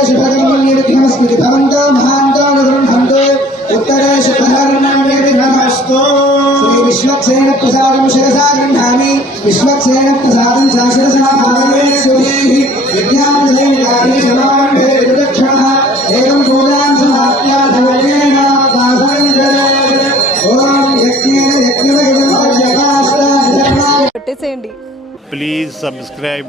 उत्तरे शुभकर्मण्यविघ्नमस्मृति भवन्तो महान्तो निर्बन्धन्तो उत्तरे शुभकर्मण्यविघ्नमस्तु श्री विश्वक्सेन प्रसादं शिरसा गृह्णामि विश्वक्सेन प्रसादं सा शिरसा भावये सुधीः विद्याञ्जलिर्गानि समारम्भे विदक्षणः एवं पूजां समाप्या धौर्येण दासं जलेत् ॐ यज्ञेन यज्ञविदं పెట్టేసేయండి ప్లీజ్ సబ్స్క్రైబ్